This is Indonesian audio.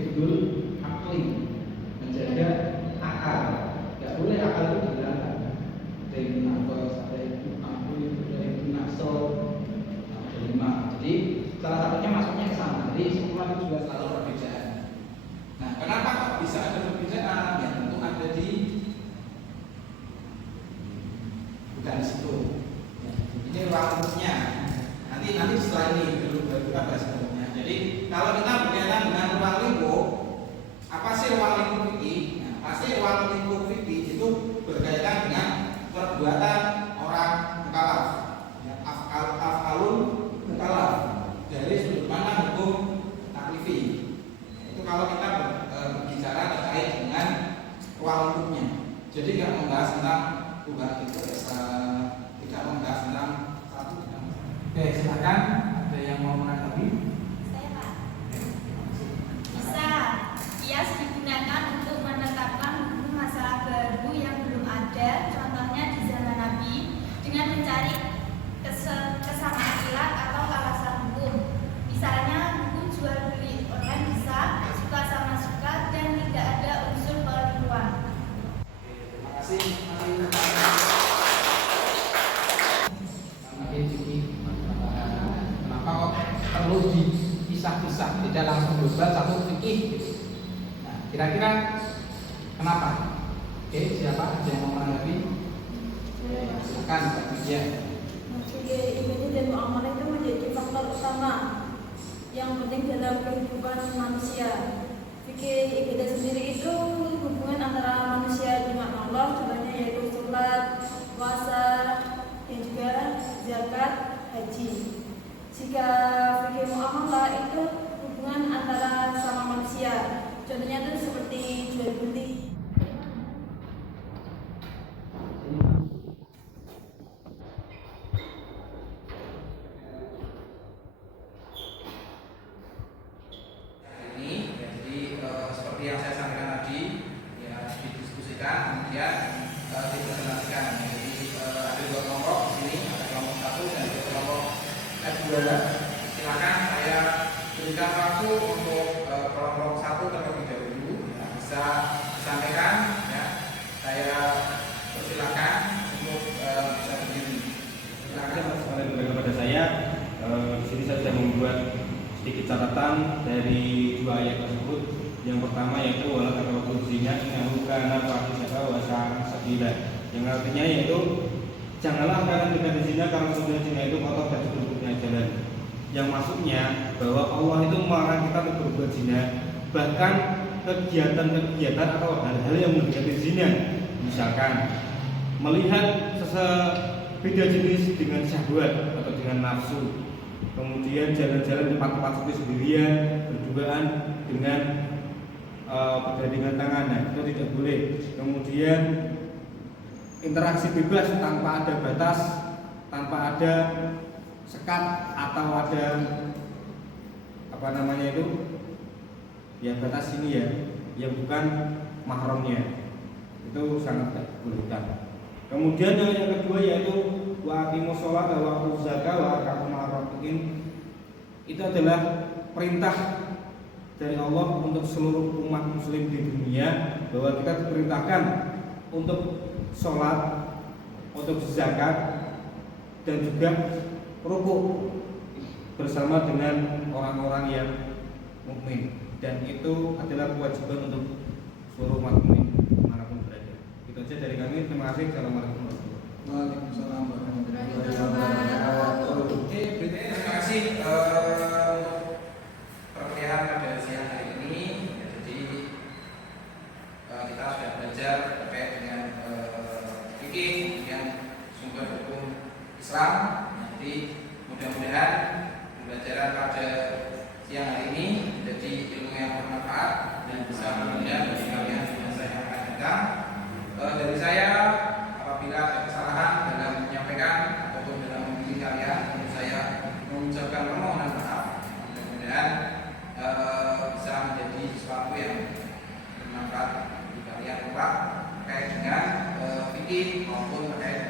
hifdzul akli, menjaga akal. Nggak boleh akal itu dihilangkan. Ada yang nafas, ada yang ampun, ada yang nafsu, ada 5. Jadi salah satunya masuknya ke sana. Jadi semua itu juga selalu perbedaan. Nah, kenapa kok bisa ada perbedaan? Ya tentu ada di bukan di situ. Ya, ini ruang lingkupnya. Nanti setelah ini dulu baru kita bahas bentuknya. Jadi kalau kita berkaitan dengan ruang lingkup, apa sih ruang lingkup fikih? Nah, pasti ruang lingkup fikih itu berkaitan dengan perbuatan orang mukallaf, ya, af'alun mukallaf dari sudut pandang hukum taklifi. Itu kalau kita berbicara terkait dengan ruang lingkupnya. Jadi tidak membahas tentang perubahan itu, tidak membahas tentang satu. Oke, silakan. Ada yang mau menanggapi? Saya, Pak. Bisa kias digunakan untuk menetapkan hukum masalah baru yang belum ada, contohnya di zaman Nabi, dengan mencari kesamaan ilat atau alasan hukum. Misalnya hukum jual beli online bisa, suka sama suka, dan tidak ada unsur perempuan. Terima kasih. Kenapa kok perlu dipisah-pisah, tidak langsung global satu fikih? Nah, kira-kira kenapa? Oke, siapa ada yang mau menanggapi? Silakan, Pak Widya. Fikih ibadah dan muamalah itu menjadi faktor utama yang penting dalam kehidupan manusia. Fikih ibadah sendiri itu hubungan antara manusia dengan Allah, contohnya yaitu sholat, puasa, dan juga zakat, haji. Jika fikih muamalah itu hubungan antara sama manusia, contohnya itu seperti jual beli. Seperti yang saya sampaikan tadi, ya didiskusikan, kemudian dipresentasikan. Jadi ada 2 kelompok di sini, ada kelompok 1 dan ada kelompok F2. Silakan saya berikan waktu untuk kelompok 1 terlebih dahulu, ya, bisa disampaikan. Ya, saya persilakan untuk bisa berdiri. Silakan. Kepada saya, di sini saya sudah membuat sedikit catatan dari 2 ayat tersebut. Yang pertama yaitu wala taqrabuz zina innahu kana fahishatan wa sa'a sabila. Yang artinya yaitu janganlah kalian mendekati zina karena sudah zina itu kotor dan buruknya jalan. Yang maksudnya bahwa Allah itu melarang kita untuk berbuat zina, bahkan kegiatan-kegiatan atau hal-hal yang mendekati zina, misalkan melihat beda jenis dengan syahwat atau dengan nafsu, kemudian jalan-jalan tempat-tempat sepi sendirian, berduaan dengan bergandengan tangan, nah, itu tidak boleh. Kemudian interaksi bebas tanpa ada batas, tanpa ada sekat atau ada ya batas ini ya, yang bukan mahramnya, itu sangat tidak dibolehkan. Kemudian yang kedua yaitu wa aqimus sholata wa atuz zakata wa aqamul rafiqin. Itu adalah perintah dari Allah untuk seluruh umat muslim di dunia, bahwa kita diperintahkan untuk sholat, untuk zakat, dan juga rukuk bersama dengan orang-orang yang mukmin, dan itu adalah kewajiban untuk seluruh umat mukmin dimanapun berada. Itu aja dari kami. Terima kasih. Assalamualaikum warahmatullahi wabarakatuh. Waalaikumsalam warahmatullahi wabarakatuh. Oke, terima kasih perkuliahan pada siang hari ini. Jadi kita sudah belajar terkait dengan fikih yang sumber hukum Islam. Jadi mudah-mudahan pembelajaran pada siang hari ini menjadi ilmu yang bermanfaat dan bisa menunjang bagi kalian di masa yang akan datang. Dari saya, apabila ada kesalahan dalam menyampaikan ataupun dalam memilih kalian, saya mengucapkan permohonan maaf. Mudah-mudahan bisa menjadi sesuatu yang bermanfaat bagi kalian terkait dengan fikih maupun terkait